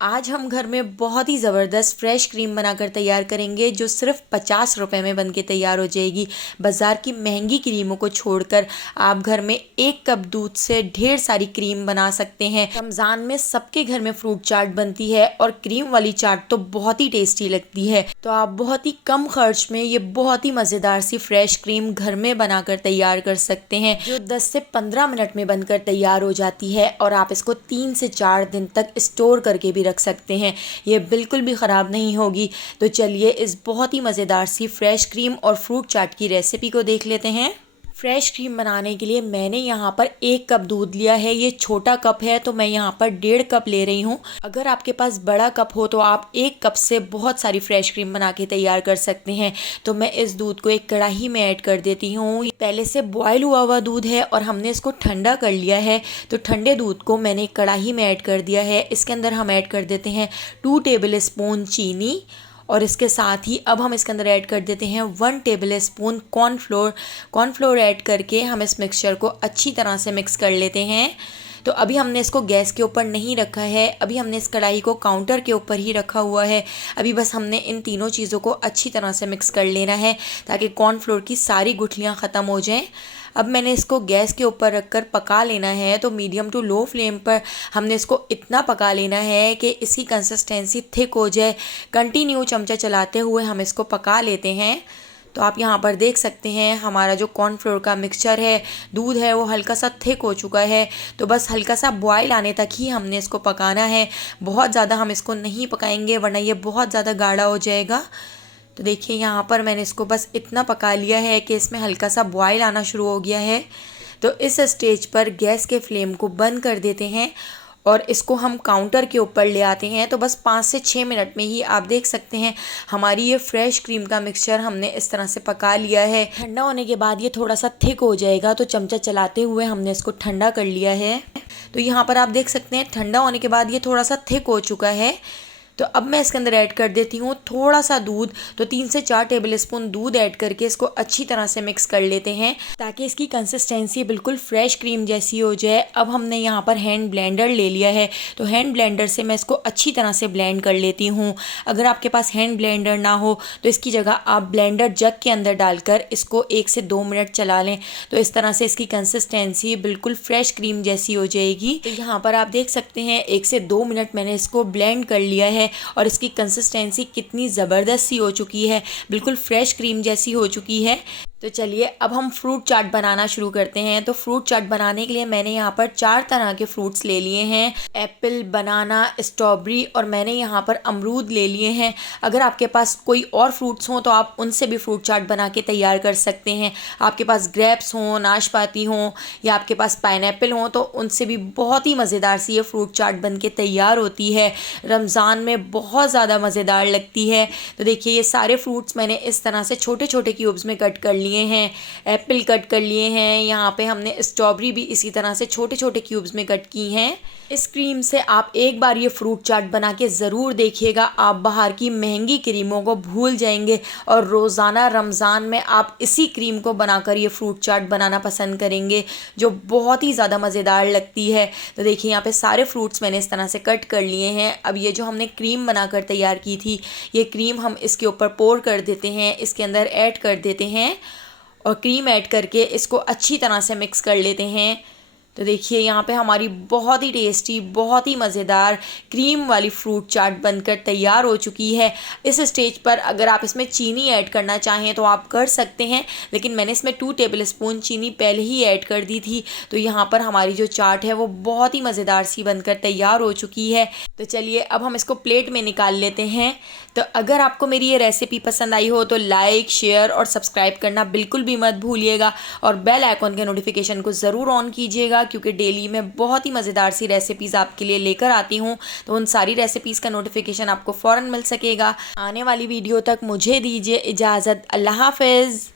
आज हम घर में बहुत ही ज़बरदस्त फ्रेश क्रीम बनाकर तैयार करेंगे जो सिर्फ 50 रुपए में बनके तैयार हो जाएगी। बाज़ार की महंगी क्रीमों को छोड़कर आप घर में 1 कप दूध से ढेर सारी क्रीम बना सकते हैं। रमज़ान में सबके घर में फ्रूट चाट बनती है और क्रीम वाली चाट तो बहुत ही टेस्टी लगती है। तो आप बहुत ही कम खर्च में ये बहुत ही मज़ेदार सी फ्रेश क्रीम घर में बनाकर तैयार कर सकते हैं जो 10 से 15 मिनट में बनकर तैयार हो जाती है और आप इसको 3 से 4 दिन तक स्टोर करके भी रख सकते हैं। ये बिल्कुल भी ख़राब नहीं होगी। तो चलिए इस बहुत ही मज़ेदार सी फ्रेश क्रीम और फ्रूट चाट की रेसिपी को देख लेते हैं। फ्रेश क्रीम बनाने के लिए मैंने यहाँ पर 1 कप दूध लिया है। ये छोटा कप है तो मैं यहाँ पर 1.5 कप ले रही हूँ। अगर आपके पास बड़ा कप हो तो आप 1 कप से बहुत सारी फ्रेश क्रीम बना के तैयार कर सकते हैं। तो मैं इस दूध को एक कढ़ाई में ऐड कर देती हूँ। पहले से बॉयल हुआ दूध है और हमने इसको ठंडा कर लिया है। तो ठंडे दूध को मैंने एक कढ़ाई में ऐड कर दिया है। इसके अंदर हम ऐड कर देते हैं 2 टेबल स्पून चीनी और इसके साथ ही अब हम इसके अंदर ऐड कर देते हैं 1 टेबल स्पून कॉर्नफ्लोर ऐड करके हम इस मिक्सचर को अच्छी तरह से मिक्स कर लेते हैं। तो अभी हमने इसको गैस के ऊपर नहीं रखा है, अभी हमने इस कढ़ाई को काउंटर के ऊपर ही रखा हुआ है। अभी बस हमने इन तीनों चीज़ों को अच्छी तरह से मिक्स कर लेना है ताकि कॉर्नफ्लोर की सारी गुठलियाँ ख़त्म हो जाएं। अब मैंने इसको गैस के ऊपर रखकर पका लेना है। तो मीडियम टू लो फ्लेम पर हमने इसको इतना पका लेना है कि इसकी कंसिस्टेंसी थिक हो जाए। कंटिन्यू चमचा चलाते हुए हम इसको पका लेते हैं। तो आप यहाँ पर देख सकते हैं हमारा जो कॉर्नफ्लोर का मिक्सचर है, दूध है, वो हल्का सा थिक हो चुका है। तो बस हल्का सा बॉयल आने तक ही हमने इसको पकाना है। बहुत ज़्यादा हम इसको नहीं पकाएंगे वरना ये बहुत ज़्यादा गाढ़ा हो जाएगा। तो देखिए यहाँ पर मैंने इसको बस इतना पका लिया है कि इसमें हल्का सा बॉयल आना शुरू हो गया है। तो इस स्टेज पर गैस के फ्लेम को बंद कर देते हैं और इसको हम काउंटर के ऊपर ले आते हैं। तो बस 5 से 6 मिनट में ही आप देख सकते हैं हमारी ये फ्रेश क्रीम का मिक्सचर हमने इस तरह से पका लिया है। ठंडा होने के बाद ये थोड़ा सा थिक हो जाएगा तो चमचा चलाते हुए हमने इसको ठंडा कर लिया है। तो यहाँ पर आप देख सकते हैं ठंडा होने के बाद ये थोड़ा सा थिक हो चुका है। तो अब मैं इसके अंदर ऐड कर देती हूँ थोड़ा सा दूध। तो 3 से 4 टेबल स्पून दूध ऐड करके इसको अच्छी तरह से मिक्स कर लेते हैं ताकि इसकी कंसिस्टेंसी बिल्कुल फ्रेश क्रीम जैसी हो जाए। अब हमने यहाँ पर हैंड ब्लेंडर ले लिया है। तो हैंड ब्लेंडर से मैं इसको अच्छी तरह से ब्लेंड कर लेती हूँ। अगर आपके पास हैंड ब्लेंडर ना हो तो इसकी जगह आप ब्लेंडर जग के अंदर डालकर इसको 1 से 2 मिनट चला लें। तो इस तरह से इसकी कंसिस्टेंसी बिल्कुल फ्रेश क्रीम जैसी हो जाएगी। तो यहाँ पर आप देख सकते हैं 1 से 2 मिनट मैंने इसको ब्लेंड कर लिया है और इसकी कंसिस्टेंसी कितनी ज़बरदस्त सी हो चुकी है, बिल्कुल फ्रेश क्रीम जैसी हो चुकी है। तो चलिए अब हम फ्रूट चाट बनाना शुरू करते हैं। तो फ्रूट चाट बनाने के लिए मैंने यहाँ पर 4 तरह के फ्रूट्स ले लिए हैं, एप्पल, बनाना, स्ट्रॉबेरी और मैंने यहाँ पर अमरूद ले लिए हैं। अगर आपके पास कोई और फ्रूट्स हों तो आप उनसे भी फ्रूट चाट बना के तैयार कर सकते हैं। आपके पास ग्रेप्स हों, नाशपाती हों या आपके पास पाइनएप्पल हों तो उनसे भी बहुत ही मज़ेदार सी ये फ्रूट चाट बन के तैयार होती है। रमज़ान में बहुत ज़्यादा मज़ेदार लगती है। तो देखिए ये सारे फ्रूट्स मैंने इस तरह से छोटे छोटे क्यूब्स में कट कर लिए हैं। एप्पल कट कर लिए हैं। यहाँ पे हमने स्ट्रॉबेरी भी इसी तरह से छोटे छोटे क्यूब्स में कट की हैं। इस क्रीम से आप एक बार ये फ्रूट चाट बना के ज़रूर देखिएगा। आप बाहर की महंगी क्रीमों को भूल जाएंगे और रोज़ाना रमज़ान में आप इसी क्रीम को बनाकर ये फ्रूट चाट बनाना पसंद करेंगे जो बहुत ही ज़्यादा मज़ेदार लगती है। तो देखिए यहाँ पे सारे फ्रूट्स मैंने इस तरह से कट कर लिए हैं। अब ये जो हमने क्रीम बनाकर तैयार की थी ये क्रीम हम इसके ऊपर पोर कर देते हैं, इसके अंदर ऐड कर देते हैं और क्रीम ऐड करके इसको अच्छी तरह से मिक्स कर लेते हैं। तो देखिए यहाँ पे हमारी बहुत ही टेस्टी, बहुत ही मज़ेदार क्रीम वाली फ्रूट चाट बनकर तैयार हो चुकी है। इस स्टेज पर अगर आप इसमें चीनी ऐड करना चाहें तो आप कर सकते हैं, लेकिन मैंने इसमें 2 टेबल स्पून चीनी पहले ही ऐड कर दी थी। तो यहाँ पर हमारी जो चाट है वो बहुत ही मज़ेदार सी बनकर तैयार हो चुकी है। तो चलिए अब हम इसको प्लेट में निकाल लेते हैं। तो अगर आपको मेरी ये रेसिपी पसंद आई हो तो लाइक, शेयर और सब्सक्राइब करना बिल्कुल भी मत भूलिएगा और बेल आइकॉन के नोटिफिकेशन को ज़रूर ऑन कीजिएगा क्योंकि डेली मैं बहुत ही मज़ेदार सी रेसिपीज़ आपके लिए लेकर आती हूँ। तो उन सारी रेसिपीज़ का नोटिफिकेशन आपको फ़ौरन मिल सकेगा। आने वाली वीडियो तक मुझे दीजिए इजाज़त। अल्लाह हाफ़िज़।